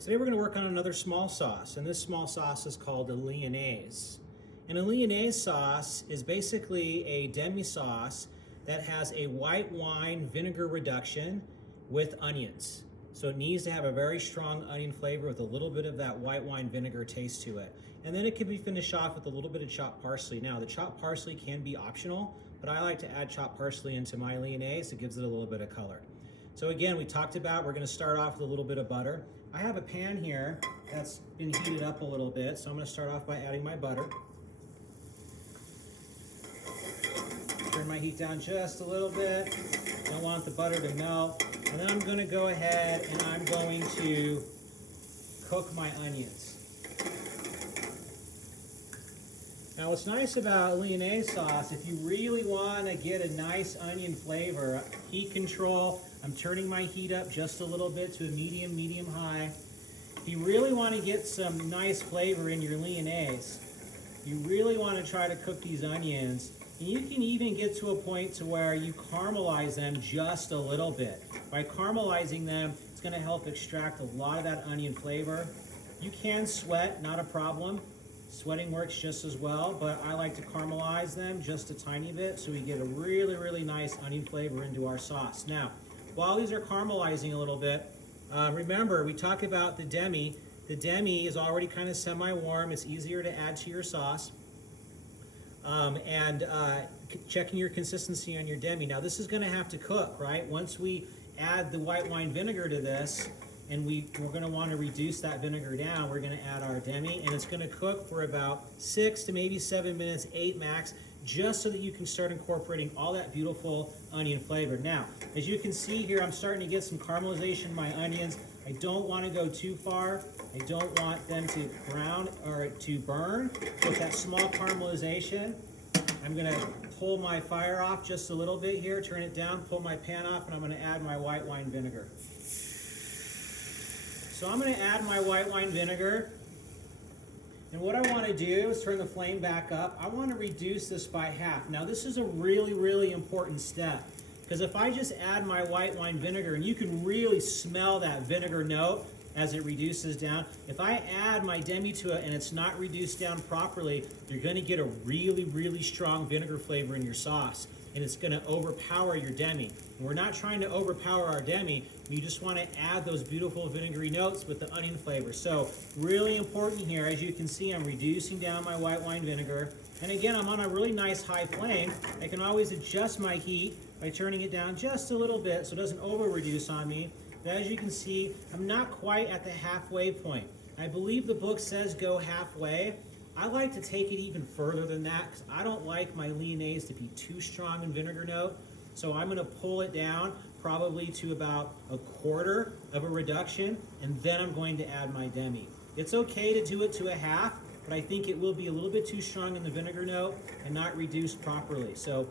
Today we're going to work on another small sauce, and this small sauce is called a Lyonnaise. And a Lyonnaise sauce is basically a demi-sauce that has a white wine vinegar reduction with onions. So it needs to have a very strong onion flavor with a little bit of that white wine vinegar taste to it. And then it can be finished off with a little bit of chopped parsley. Now, the chopped parsley can be optional, but I like to add chopped parsley into my Lyonnaise. It gives it a little bit of color. So again, we talked about we're going to start off with a little bit of butter. I have a pan here that's been heated up a little bit, so I'm going to start off by adding my butter. Turn my heat down just a little bit. Don't want the butter to melt. And then I'm going to go ahead and I'm going to cook my onions. Now what's nice about Lyonnaise sauce, if you really want to get a nice onion flavor, heat control, I'm turning my heat up just a little bit to a medium high. If you really want to get some nice flavor in your Lyonnaise, you really want to try to cook these onions. And you can even get to a point to where you caramelize them just a little bit. By caramelizing them, it's going to help extract a lot of that onion flavor. You can sweat, not a problem. Sweating works just as well, but I like to caramelize them just a tiny bit so we get a really nice onion flavor into our sauce. Now, while these are caramelizing a little bit, remember we talk about the demi. The demi is already kind of semi-warm. It's easier to add to your sauce. Checking your consistency on your demi. Now this is going to have to cook, right? Once we add the white wine vinegar to this, and we're going to want to reduce that vinegar down, we're going to add our demi, and it's going to cook for about 6 to maybe 7 minutes, 8 max, just so that you can start incorporating all that beautiful onion flavor. Now, as you can see here, I'm starting to get some caramelization in my onions. I don't want to go too far. I don't want them to brown or to burn. With that small caramelization, I'm going to pull my fire off just a little bit here, turn it down, pull my pan off, and I'm going to add my white wine vinegar. So I'm going to add my white wine vinegar. And what I want to do is turn the flame back up. I want to reduce this by half. Now this is a really important step, because if I just add my white wine vinegar, and you can really smell that vinegar note as it reduces down. If I add my demi to it and it's not reduced down properly, you're going to get a really strong vinegar flavor in your sauce, and it's going to overpower your demi. And we're not trying to overpower our demi. We just want to add those beautiful vinegary notes with the onion flavor. So really important here, as you can see, I'm reducing down my white wine vinegar. And again, I'm on a really nice high flame. I can always adjust my heat by turning it down just a little bit so it doesn't over reduce on me. But as you can see, I'm not quite at the halfway point. I believe the book says go halfway. I like to take it even further than that because I don't like my Lyonnaise to be too strong in vinegar note. So I'm going to pull it down probably to about a quarter of a reduction, and then I'm going to add my demi. It's okay to do it to a half, but I think it will be a little bit too strong in the vinegar note and not reduced properly. So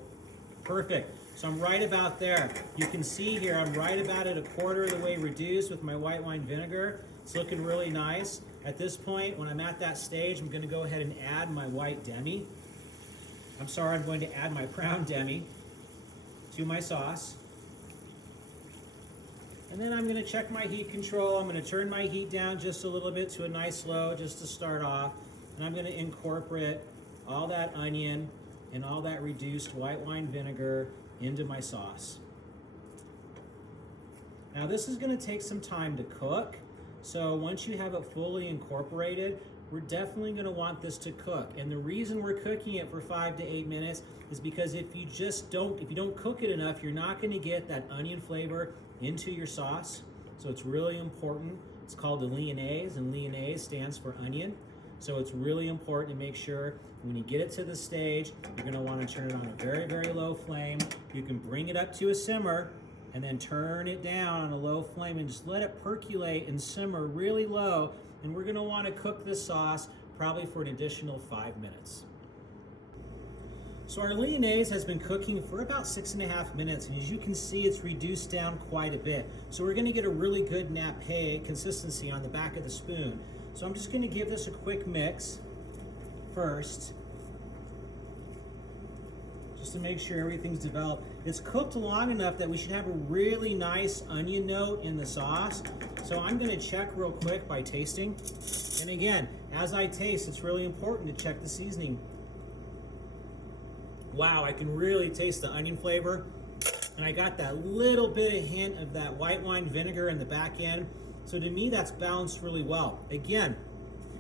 perfect. So I'm right about there. You can see here I'm right about at a quarter of the way reduced with my white wine vinegar. It's looking really nice. At this point, when I'm at that stage, I'm going to go ahead and add my white demi. I'm going to add my brown demi to my sauce. And then I'm going to check my heat control. I'm going to turn my heat down just a little bit to a nice low just to start off. And I'm going to incorporate all that onion and all that reduced white wine vinegar into my sauce. Now this is going to take some time to cook. So once you have it fully incorporated, we're definitely going to want this to cook. And the reason we're cooking it for 5 to 8 minutes is because if you don't cook it enough, you're not going to get that onion flavor into your sauce. So it's really important. It's called the Lyonnaise, and Lyonnaise stands for onion. So it's really important to make sure when you get it to the stage, you're going to want to turn it on a very low flame. You can bring it up to a simmer and then turn it down on a low flame and just let it percolate and simmer really low. And we're going to want to cook this sauce probably for an additional 5 minutes. So our Lyonnaise has been cooking for about 6.5 minutes, and as you can see, it's reduced down quite a bit. So we're going to get a really good nappe consistency on the back of the spoon. So I'm just going to give this a quick mix first, just to make sure everything's developed. It's cooked long enough that we should have a really nice onion note in the sauce. So I'm going to check real quick by tasting. And again, as I taste, it's really important to check the seasoning. Wow, I can really taste the onion flavor. And I got that little bit of hint of that white wine vinegar in the back end. So to me, that's balanced really well. Again,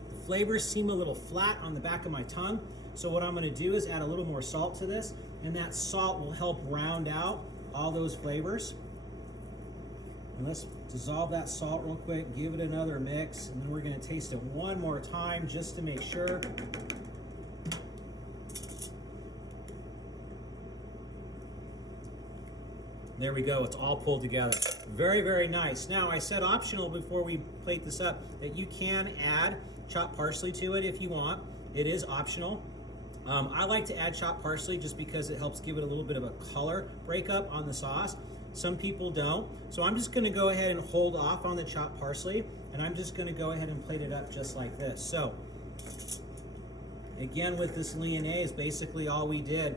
the flavors seem a little flat on the back of my tongue. So what I'm going to do is add a little more salt to this, and that salt will help round out all those flavors. And let's dissolve that salt real quick, give it another mix, and then we're going to taste it one more time just to make sure. There we go, it's all pulled together. Very, very nice. Now, I said optional before we plate this up that you can add chopped parsley to it if you want. It is optional. I like to add chopped parsley just because it helps give it a little bit of a color breakup on the sauce. Some people don't. So I'm just gonna go ahead and hold off on the chopped parsley, and I'm just gonna go ahead and plate it up just like this. So, again, with this Lyonnaise, basically all we did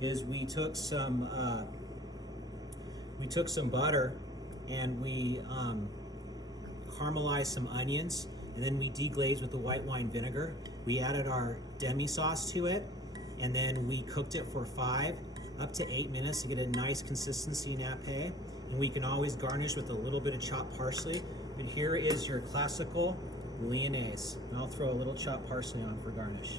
is we took some butter and we caramelized some onions, and then we deglazed with the white wine vinegar. We added our demi sauce to it, and then we cooked it for 5 up to 8 minutes to get a nice consistency nappe. And we can always garnish with a little bit of chopped parsley. But here is your classical Lyonnaise. And I'll throw a little chopped parsley on for garnish.